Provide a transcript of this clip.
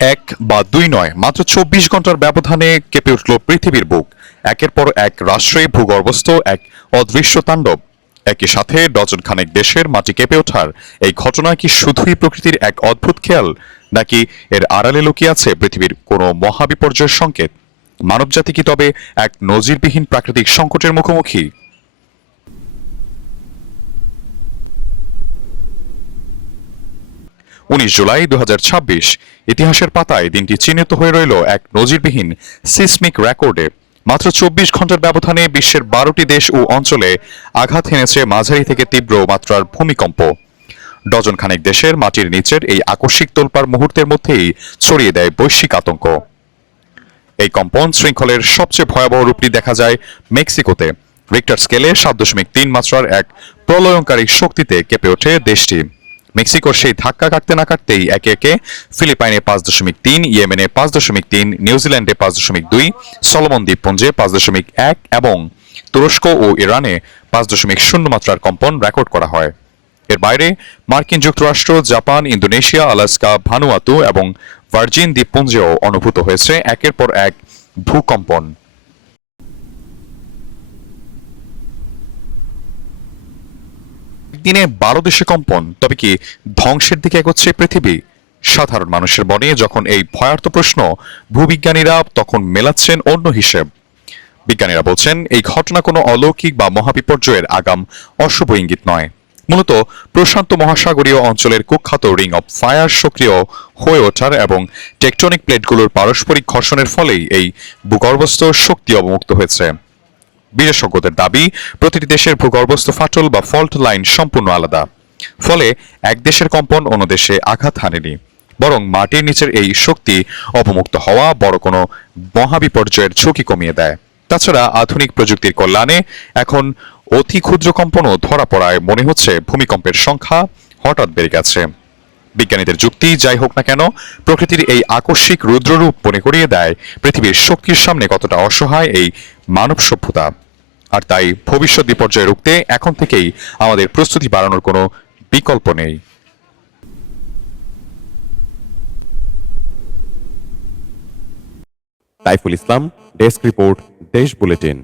এক বা দুই নয়, মাত্র ২৪ ঘন্টার ব্যবধানে কেঁপে উঠল পৃথিবীর বুক। একের পর এক রাষ্ট্রে ভূগর্ভস্থ এক অদৃশ্য তাণ্ডব। একই সাথে ডজন খানেক দেশের মাটি কেঁপে ওঠার এই ঘটনা কি শুধুই প্রকৃতির এক অদ্ভুত খেয়াল, নাকি এর আড়ালে লুকিয়ে আছে পৃথিবীর কোনো মহাবিপর্যয়ের সংকেত? মানবজাতি কি তবে এক নজিরবিহীন প্রাকৃতিক সংকটের মুখোমুখি? ১৯ জুলাই ২০২৬, ইতিহাসের পাতায় দিনটি চিহ্নিত হয়ে রইল এক নজিরবিহীন সিসমিক রেকর্ডে। মাত্র ২৪ ঘন্টার ব্যবধানে বিশ্বের ১২টি দেশ ও অঞ্চলে আঘাত হেনেছে মাঝারি থেকে তীব্র মাত্রার ভূমিকম্প। ডজন খানেক দেশের মাটির নিচের এই আকস্মিক তোলপাড় মুহূর্তের মধ্যেই ছড়িয়ে দেয় বৈশ্বিক আতঙ্ক। এই কম্পন শৃঙ্খলের সবচেয়ে ভয়াবহ রূপটি দেখা যায় মেক্সিকোতে। রিক্টার স্কেলে ৭.৩ মাত্রার এক প্রলয়ঙ্কারী শক্তিতে কেঁপে ওঠে দেশটি। মেক্সিকোর সেই ধাক্কা কাটতে না কাটতেই একে একে ফিলিপাইনে ৫.৩, ইয়েমেনে ৫.৩, নিউজিল্যান্ডে ৫.২, সলোমন দ্বীপপুঞ্জে ৫.১ এবং তুরস্ক ও ইরানে ৫.০ মাত্রার কম্পন রেকর্ড করা হয়। এর বাইরে মার্কিন যুক্তরাষ্ট্র, জাপান, ইন্দোনেশিয়া, আলাস্কা, ভানুয়াতু এবং ভার্জিন দ্বীপপুঞ্জেও অনুভূত হয়েছে একের পর এক ভূকম্পন। দিনে ১২ দেশে কম্পন, তবে কি ধ্বংসের দিকে এগোচ্ছে পৃথিবী? সাধারণ মানুষের মনে যখন এই ভয়ার্ত প্রশ্ন, ভূবিজ্ঞানীরা তখন মেলাচ্ছেন অন্য হিসেব। বিজ্ঞানীরা বলছেন এই ঘটনা কোনো অলৌকিক বা মহাবিপর্যয়ের আগাম অশুভ ইঙ্গিত নয়। মূলত প্রশান্ত মহাসাগরীয় অঞ্চলের কুখ্যাত রিং অব ফায়ার সক্রিয় হয়ে ওঠার এবং টেকটনিক প্লেটগুলোর পারস্পরিক ঘর্ষণের ফলেই এই ভূগর্ভস্থ শক্তি অবমুক্ত হয়েছে। বিশেষজ্ঞদের দাবি, প্রতিটি দেশের ভূগর্ভস্থ ফাটল বা ফল্ট লাইন সম্পূর্ণ আলাদা। ফলে এক দেশের কম্পন অন্য দেশে আঘাত হানেনি, বরং মাটির নিচের এই শক্তি অবমুক্ত হওয়া বড় কোনো মহাবিপর্যয়ের ঝুঁকি কমিয়ে দেয়। তাছাড়া আধুনিক প্রযুক্তির কল্যাণে এখন অতি ক্ষুদ্র কম্পনও ধরা পড়ায় মনে হচ্ছে ভূমিকম্পের সংখ্যা হঠাৎ বেড়ে গেছে। বিজ্ঞানীদের যুক্তি যাই হোক না কেন, প্রকৃতির এই আকস্মিক রুদ্ররূপ মনে করিয়ে দেয় পৃথিবীর শক্তির সামনে কতটা অসহায় এই মানব সভ্যতা। আর তাই ভবিষ্যৎ বিপর্যয় রুখতে এখন থেকেই আমাদের প্রস্তুতি বাড়ানোর কোনো বিকল্প নেই। সাইফুল ইসলাম, ডেস্ক রিপোর্ট, দেশ বুলেটিন।